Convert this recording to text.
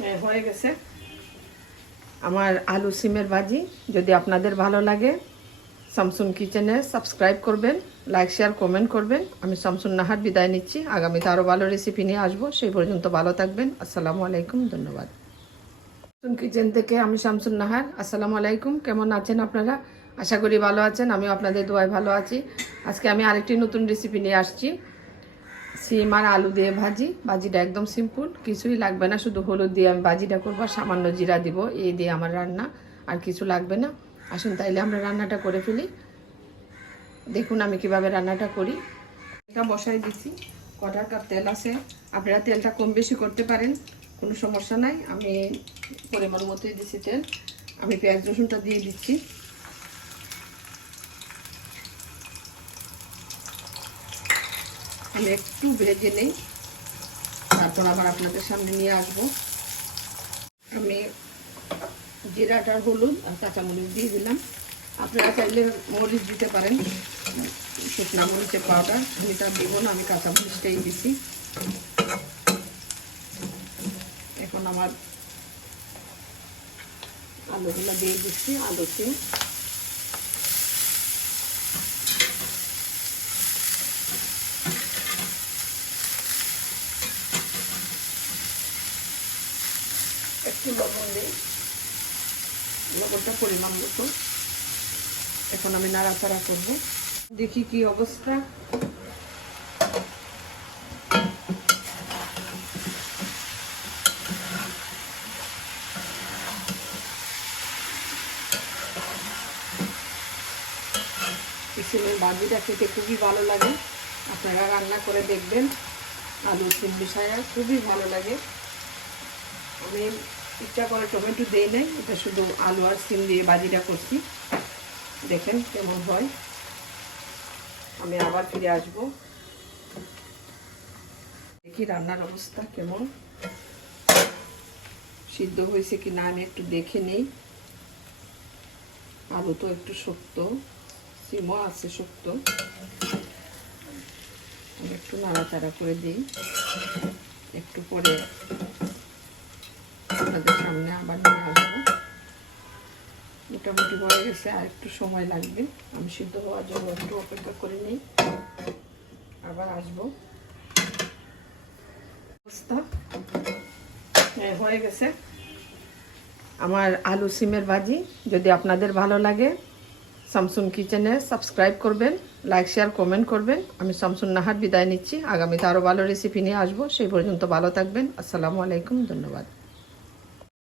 হ্যাঁ, গেছে। আমার আলু সিমের ভাজি যদি আপনাদের ভালো লাগে সামসুন কিচেনে সাবস্ক্রাইব করবেন লাইক শেয়ার কমেন্ট করবেন। আমি শামসুন নাহার বিদায় নিচ্ছি। আগামীতে আরও ভালো রেসিপি নিয়ে আসব। সেই পর্যন্ত ভালো থাকবেন। আসসালামু আলাইকুম ধন্যবাদ। শামসুন কিচেন থেকে আমি শামসুন নাহার। আসসালামু আলাইকুম। কেমন আছেন আপনারা? আশা করি ভালো আছেন। আমিও আপনাদের দোয়ায় ভালো আছি। আজকে আমি আরেকটি নতুন রেসিপি নিয়ে আসছি। সিম আর আলু দিয়ে ভাজি। ভাজিটা একদম সিম্পল, কিছুই লাগবে না, শুধু হলুদ দিয়ে আমি ভাজিটা করব সামান্য জিরা দিব এই দিয়ে আমার রান্না, আর কিছু লাগবে না। আসুন তাইলে আমরা রান্নাটা করে ফেলি। দেখুন আমি কীভাবে রান্নাটা করি। এটা বসাই দিচ্ছি কটার কাপ তেল আছে। আপনারা তেলটা কম বেশি করতে পারেন, কোনো সমস্যা নাই। আমি পরিমাণ মতোই দিচ্ছি তেল। আমি পেঁয়াজ রসুনটা দিয়ে দিচ্ছি। আমি একটু ভেজে নেই। তারপর আবার আপনাদের সামনে নিয়ে আসব। আমি জিরাটার হলুদ আর কাঁচামরিচ দিয়ে দিলাম। আপনারা চাইলে মরিচ দিতে পারেন। শুকনা মরিচের পাউডার আমি তার দিব না, আমি কাঁচামরিচটাই দিছি এখন আমার আলুগুলো দিয়ে দিচ্ছি আলুতে একটু লবণ দিই। লবণটা পরিমাণ মতো। এখন আমি নাড়াচাড়া করব। দেখি কি অবস্থা। সিমের বাজিটা খেতে খুবই ভালো লাগে। আপনারা রান্না করে দেখবেন। আলু সিম খুবই ভালো লাগে। আমি ইচ্ছা করে টমেটো দিই নাই, এটা শুধু আলু আর সিম দিয়ে বাজিটা করছি। দেখেন কেমন হয়। আমি আবার ফিরে আসব। দেখি রান্নার অবস্থা কেমন। সিদ্ধ হয়েছে কি না আমি একটু দেখে নেই। আলু তো একটু শক্ত, সিমও আছে শক্ত। আমি একটু নাড়াচাড়া করে দিই। একটু পরে সামনে আবার নিয়ে আসব। মোটামুটি হয়ে গেছে, আর একটু সময় লাগবে। আমি সিদ্ধ হওয়ার জন্য একটু অপেক্ষা করে নিই। আবার আসব। হ্যাঁ হয়ে গেছে। আমার আলু সিমের ভাজি, যদি আপনাদের ভালো লাগে সামসুন কিচেনে সাবস্ক্রাইব করবেন লাইক শেয়ার কমেন্ট করবেন। আমি শামসুন নাহার বিদায় নিচ্ছি। আগামীতে আরও ভালো রেসিপি নিয়ে আসব। সেই পর্যন্ত ভালো থাকবেন। আসসালামু আলাইকুম, ধন্যবাদ।